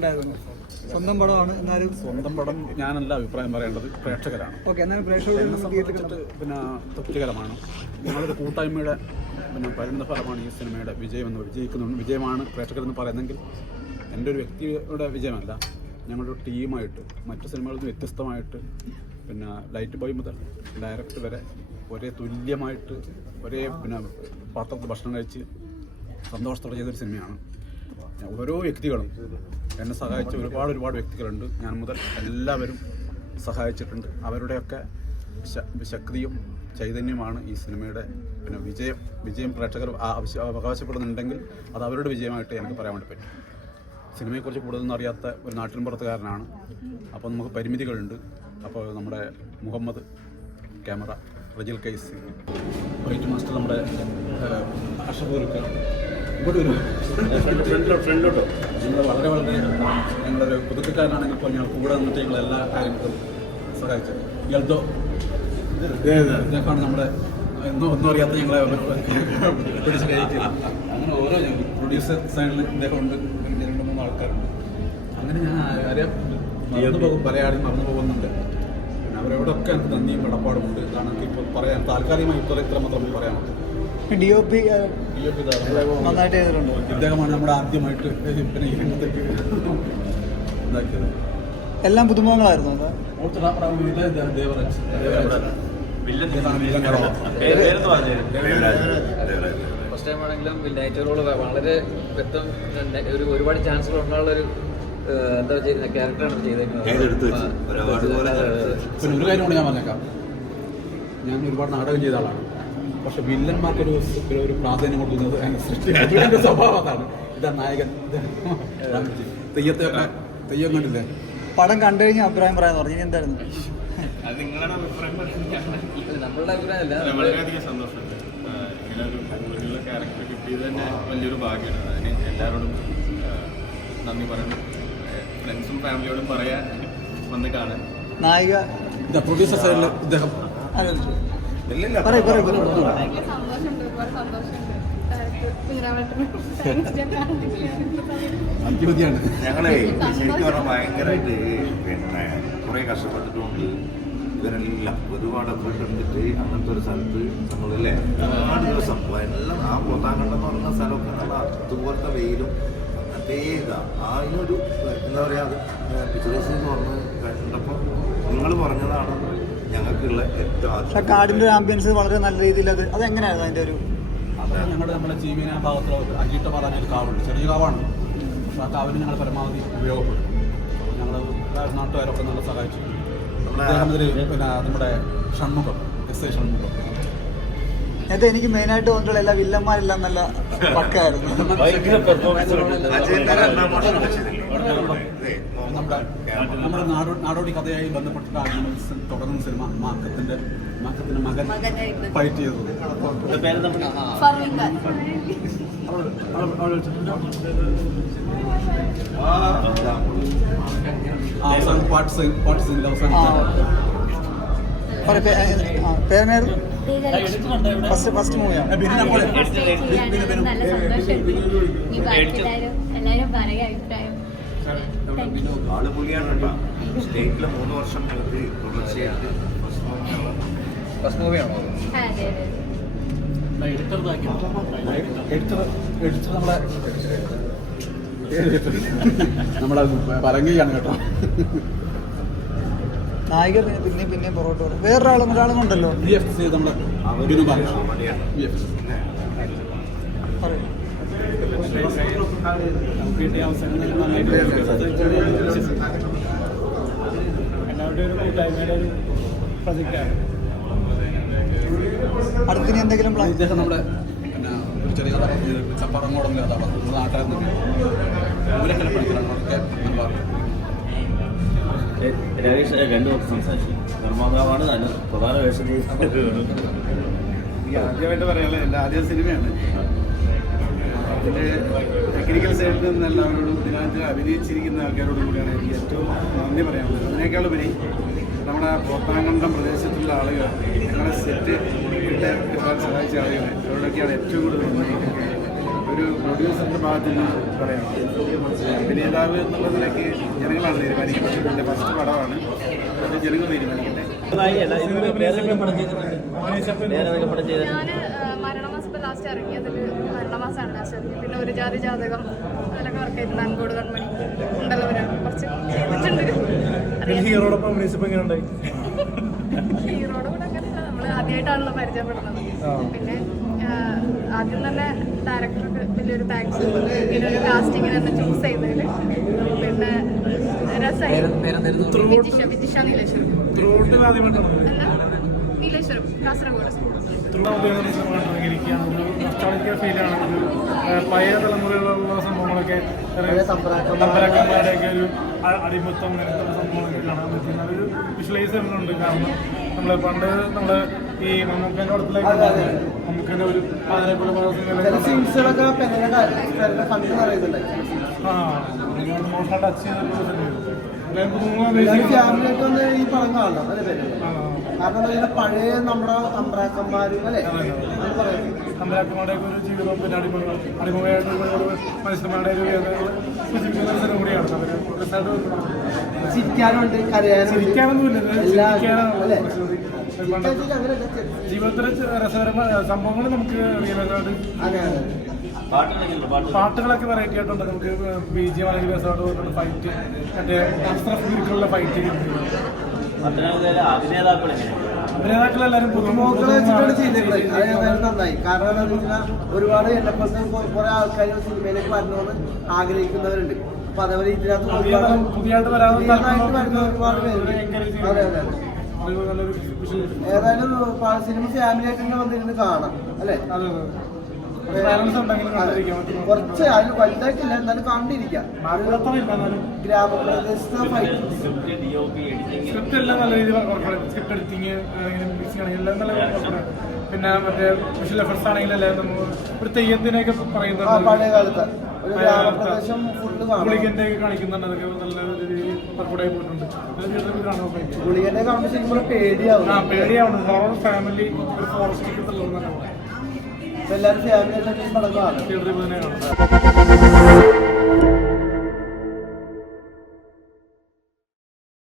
ഉണ്ടായിരുന്നു. സ്വന്തം പടമാണ്, എന്നാലും സ്വന്തം പടം ഞാനല്ല അഭിപ്രായം പറയേണ്ടത്, പ്രേക്ഷകരാണ്. ഓക്കെ, എന്നാലും പ്രേക്ഷകരെ സംബന്ധിച്ചിട്ട് പിന്നെ തൃപ്തികരമാണ്. ഞങ്ങളൊരു കൂട്ടായ്മയുടെ പരിണിത ഫലമാണ് ഈ സിനിമയുടെ വിജയമാണ് പ്രേക്ഷകരെന്ന് പറയുന്നെങ്കിൽ എൻ്റെ ഒരു വ്യക്തിയുടെ വിജയമല്ല. ഞങ്ങളുടെ ടീമായിട്ട് മറ്റു സിനിമകളിൽ നിന്ന് വ്യത്യസ്തമായിട്ട് ലൈറ്റ് ബോയ് മുതൽ ഡയറക്റ്റ് വരെ ഒരേ തുല്യമായിട്ട് ഒരേ പാത്രത്തിൽ ഭക്ഷണം കഴിച്ച് സന്തോഷത്തോടെ ചെയ്തൊരു സിനിമയാണ്. ഓരോ വ്യക്തികളും എന്നെ സഹായിച്ച ഒരുപാട് വ്യക്തികളുണ്ട്. ഞാൻ മുതൽ എല്ലാവരും സഹായിച്ചിട്ടുണ്ട്. അവരുടെയൊക്കെ ശക്തിയും ചൈതന്യമാണ് ഈ സിനിമയുടെ വിജയം പ്രേക്ഷകർ അവകാശപ്പെടുന്നുണ്ടെങ്കിൽ അത് അവരുടെ വിജയമായിട്ട് എനിക്ക് പറയാൻ വേണ്ടി പറ്റും. സിനിമയെക്കുറിച്ച് കൂടുതലൊന്നും അറിയാത്ത ഒരു നാട്ടിൻപുറത്തുകാരനാണ്. അപ്പോൾ നമുക്ക് പരിമിതികളുണ്ട്. അപ്പോൾ നമ്മുടെ മുഹമ്മദ് ക്യാമറ, റജിൽ കൈസ്, വൈറ്റ് മാസ്റ്റർ, നമ്മുടെ അഷഫൂർക്ക്, ഇവിടെ ഒരു ഫ്രണ്ടിലോട്ട് ഞങ്ങൾ വളരെ ഞങ്ങളൊരു പുതുക്കാരനാണെങ്കിൽ ഇപ്പോൾ ഞങ്ങൾ കൂടെ നിന്നിട്ട് ഞങ്ങൾ എല്ലാ കാര്യങ്ങളും സഹായിച്ചത്. എൽദോ ഇതൊക്കെയാണ് നമ്മുടെ ഒന്നും അറിയാത്ത ഞങ്ങളെ പിടിച്ച് കഴിക്കുക. അങ്ങനെ ഓരോ പ്രൊഡ്യൂസർ സൈഡിൽ ഇദ്ദേഹമുണ്ട്, 2-3 ആൾക്കാരുണ്ട്. അങ്ങനെ ഞാൻ ആരെയും മറന്നു പോകുന്നുണ്ട്. പിന്നെ അവരോടൊക്കെ എനിക്ക് നന്ദിയും കടപ്പാടുമുണ്ട്. കാരണം ഇപ്പോൾ പറയാൻ താൽക്കാലികമായി ഇത്ര മാത്രമേ പറയാനുള്ളൂ. DOP നന്നായിട്ട് ചെയ്തിട്ടുണ്ട്. ഇദ്ദേഹമാണ് നമ്മുടെ ആദ്യമായിട്ട് പിന്നെ ഈ രംഗത്തേക്ക് ഇതാക്കിയത്. എല്ലാം പുതുമുഖങ്ങളായിരുന്നു. ഫസ്റ്റ് ടൈം ആണെങ്കിലും വില്ലനായിട്ട് റോള് വളരെ വ്യക്തം, ഒരുപാട് ചാൻസുകൾ ഉണ്ടാകുള്ളൊരു എന്താ ചെയ്യുന്ന ക്യാരക്ടറാണ് ചെയ്തേക്കുന്നത്. പിന്നെ ഒരു കാര്യം കൂടി ഞാൻ പറഞ്ഞേക്കാം, ഞാൻ ഒരുപാട് നാടകം ചെയ്ത ആളാണ്. പക്ഷെ വില്ലന്മാർക്കൊരു പ്രാധാന്യം കൊടുക്കുന്നത് സൃഷ്ടി സ്വഭാവം അതാണ്. ഇതാ നായകൻ, തെയ്യം കണ്ടില്ലേ? പടം കണ്ടു കഴിഞ്ഞാൽ അഭിപ്രായം പറയാന്ന് പറഞ്ഞു. എന്തായിരുന്നു നമ്മളുടെ അഭിപ്രായമല്ല, വളരെയധികം സന്തോഷമുണ്ട്. ഇങ്ങനെ ഒരു ക്യാരക്ടർ കിട്ടിയത് തന്നെ വലിയൊരു ഭാഗ്യമാണ്. അതിന് എല്ലാവരോടും നന്ദി പറയണം. ഫ്രണ്ട്സും ഫാമിലിയോടും പറയാൻ വന്ന് കാണാൻ. നായിക പ്രൊഡ്യൂസർ സൈഡിൽ ഇദ്ദേഹം ഞങ്ങളെ ശരിക്കും പറഞ്ഞാൽ ഭയങ്കരമായിട്ട് കുറേ കഷ്ടപ്പെട്ടിട്ടുണ്ട്. ഇവരെല്ലാം ഒരുപാട് എഫേർട്ട് എടുത്തിട്ട് അങ്ങനത്തെ ഒരു സ്ഥലത്ത് നമ്മളല്ലേ ഒരുപാട് ദിവസം എല്ലാം ആ പോത്താങ്കണ്ടെന്ന് പറയുന്ന സ്ഥലമൊക്കെ നല്ല അതുപോലത്തെ വെയിലും അങ്ങനത്തെ അതിനൊരു എന്താ പറയുക, അത് പിക്ചറൈസ് പറഞ്ഞ് കണ്ടപ്പോൾ നിങ്ങൾ പറഞ്ഞതാണ് ഞങ്ങൾക്കുള്ള ഏറ്റവും കാടിന്റെ ആംബിയൻസ് വളരെ നല്ല രീതിയിൽ അതെങ്ങനെയായിരുന്നു അതിന്റെ ഒരു നമ്മുടെ ജീവിന ഭാഗത്ത് അജീട്ട പറഞ്ഞൊരു കാവുണ്ട്, ചെറിയ കാവാണ്. ആ കാവിന് ഞങ്ങൾ പരമാവധി ഉപയോഗപ്പെടും. ഞങ്ങൾ നാട്ടുകാരൊക്കെ നല്ല സഹായിച്ചു. നമ്മുടെ ഷൺമുഖം, SI ഷൺമുഖം, അത് എനിക്ക് മെയിനായിട്ട് തോന്നിയിട്ടുള്ള എല്ലാ വില്ലന്മാരെല്ലാം നല്ല പക്കായിരുന്നു. നമ്മുടെ നാടോടി കഥയായി ബന്ധപ്പെട്ടിട്ടാണ് തുടർന്ന് സിനിമ മാക്കത്തിന്റെ മകൻ ഫൈറ്റ് ചെയ്തത്. പേരായിരുന്നു ഫസ്റ്റ് മൂവിയാണ്. ആളുപുലിയാണ് കേട്ടോ. സ്റ്റേറ്റിലെ 3 വർഷം തുടർച്ചയായിട്ട് ഫസ്റ്റ് മൂവിയാണോ? നമ്മളെ പരങ്ങയാണ് കേട്ടോ. നായിക പിന്നെ പുറകോട്ട് വരും. ഒരാളും ഉണ്ടല്ലോ. നമ്മുടെ അടുത്തിന് എന്തെങ്കിലും ഇദ്ദേഹം നമ്മുടെ ഒരു ചെറിയ ചപ്പറങ്ങോടൊന്നും അതാണ് നാട്ടുകാർ മൂലക്കല പഠിക്കലാണ്. രവീഷ് 2 വർഷം സംസാരിച്ചു. നിർമ്മാതാവാണ്, അതിന് പ്രധാന വേഷം ചെയ്തത്. ആദ്യമായിട്ട് പറയാനുള്ളത് എൻ്റെ ആദ്യ സിനിമയാണ്. അതിൻ്റെ ടെക്നിക്കൽ സൈഡിൽ നിന്ന് എല്ലാവരോടും ഇതിനകത്ത് അഭിനയിച്ചിരിക്കുന്ന ആൾക്കാരോടും കൂടിയാണ് എനിക്ക് ഏറ്റവും നന്ദി പറയാനുള്ളത്. അതിനേക്കാളുപരി നമ്മുടെ പോത്താങ്കണ്ടം പ്രദേശത്തുള്ള ആളുകൾ, ഞങ്ങളെ സെറ്റ് കിട്ടാൻ സഹായിച്ച ആളുകൾ, അവരോടൊക്കെയാണ് ഏറ്റവും കൂടുതൽ നന്ദി. ഒരു പ്രൊഡ്യൂസറിൻ്റെ ഭാഗത്ത് നിന്ന് പറയാം, അഭിനേതാവ് എന്നുള്ള നിലയ്ക്ക് ജനങ്ങളാണ് തീരുമാനിക്കുന്നത്. ഇതിൻ്റെ ഫസ്റ്റ് പടമാണ്, അത് ജനങ്ങൾ തീരുമാനിക്കട്ടെ. ഞാൻ മരണമാസം ലാസ്റ്റ് ഇറങ്ങിയതിൽ മരണമാസമാണ് ലാസ്റ്റ് ഇറങ്ങിയത്. പിന്നെ ഒരു ജാതി ജാതകം അതിലൊക്കെ വർക്ക് ചെയ്തിട്ടുണ്ട്. അൻകോട് കൺമണി ഉണ്ടല്ലവരാണ് കുറച്ച് ചെയ്തിട്ടുണ്ട്. ഹീറോടൊപ്പം എങ്ങനെയുണ്ടായി? ഹീറോയുടെ കൂടെ അങ്ങനെയല്ല, നമ്മൾ ആദ്യമായിട്ടാണല്ലോ പരിചയപ്പെടുന്നത്. പിന്നെ ആദ്യം തന്നെ ഡയറക്ടർക്ക് വലിയൊരു താങ്ക്സ്, ഇങ്ങനെ ഒരു കാസ്റ്റിങ്ങിന് തന്നെ ചൂസ് ചെയ്തതിൽ. പിന്നെ രസമായി. വിജിഷ നീലേശ്വരം. അല്ല, നീലേശ്വരം കാസർഗോഡ്. ഫീലാണ്. പഴയ തലമുറയിലുള്ള സംഭവങ്ങളൊക്കെ തമ്പരാക്കന്മാരുടെയൊക്കെ ഒരു അടിമത്തം അങ്ങനത്തെ സംഭവങ്ങളൊക്കെ കാണാൻ പറ്റുന്ന ഒരു വിഷ്വലൈസ് ചെയ്യുന്നുണ്ട്. കാരണം നമ്മൾ പണ്ട് നമ്മൾ ഈ മമ്മൂക്കൻ്റെ പടത്തിലേക്ക് മമ്മൂക്കൻ്റെ ഒരു മോശം ടച്ച് ഈ പടം കാണണം അല്ലേ? കാരണം പഴയ നമ്മുടെ തമ്പ്രാക്കന്മാര് അല്ലേ, തമ്പ്രാക്കന്മാരുടെയൊക്കെ ഒരു ജീവിതം, പിന്നെ അടിമയായിട്ട് മനുഷ്യന്മാരുടെ ഒരു സൂചിപ്പിക്കുന്ന സ്ഥലം കൂടിയാണ്. അവർ ചിരിക്കാനുണ്ട്, ചിരിക്കാനൊന്നുമില്ല, അങ്ങനെ ജീവിതത്തിലെ രസകരമായ സംഭവങ്ങൾ നമുക്ക് റിയലായിട്ട് പാട്ടുകളൊക്കെ വെറൈറ്റി ആയിട്ടുണ്ട്. നമുക്ക് BGM ആണെങ്കിൽ രസമായിട്ട് പോയിട്ടുണ്ട്. ഫൈറ്റ് മറ്റേ അസ്ത്രഫിലുള്ള ഫൈറ്റ് അഭിനേതാക്കളെല്ലാവരും നന്നായി. കാരണം ഒരുപാട് എന്നെപ്പറ്റി കുറെ ആൾക്കാർ സിനിമയിലേക്ക് വരണമെന്ന് ആഗ്രഹിക്കുന്നവരുണ്ട്. അപ്പൊ അതേപോലെ ഇതിനകത്ത് പുതിയതായിട്ട് വരുന്ന ഒരുപാട് പേര്. അതെ അതെ, ഏതായാലും സിനിമ ഫാമിലി ആയിട്ട് തന്നെ വന്നിരുന്ന് കാണാം അല്ലേ? കുറച്ച് അതിന് വലുതായിട്ടില്ല, എന്നാലും കണ്ടിരിക്കാം. ഗ്രാമപ്രദേശത്തെ സ്ക്രിപ്റ്റ് എല്ലാം നല്ല രീതിയിൽ സ്ക്രിപ്റ്റ് എഡിറ്റിങ് എല്ലാം നല്ല പിന്നെ മറ്റേ വിഷ്വൽ എഫക്ട്സ് ആണെങ്കിലും എല്ലാം നമ്മൾ ഒരു തെയ്യത്തിനെയൊക്കെ പറയുന്നത് പഴയ കാലത്ത് ഒരു ഗ്രാമപ്രദേശം ഫുള്ള് ഗുളികന്റെ ഒക്കെ കാണിക്കുന്നുണ്ട്. അതൊക്കെ നല്ല രീതിയിൽ പക്കൂടായി പോയിട്ടുണ്ട്. ഗുളികന്റെ കാണുമ്പോൾ ശരിക്കും പേടിയാവും. പേടിയാവുന്നു. ഹൊറർ ഫാമിലി ഒരു ഫോറസ്റ്റ് തള്ളുന്നതാണ്. എല്ലാവരും ഫാമിലി ആയിട്ട് പടം കാണും. തിയേറ്ററിൽ തന്നെ കാണാം.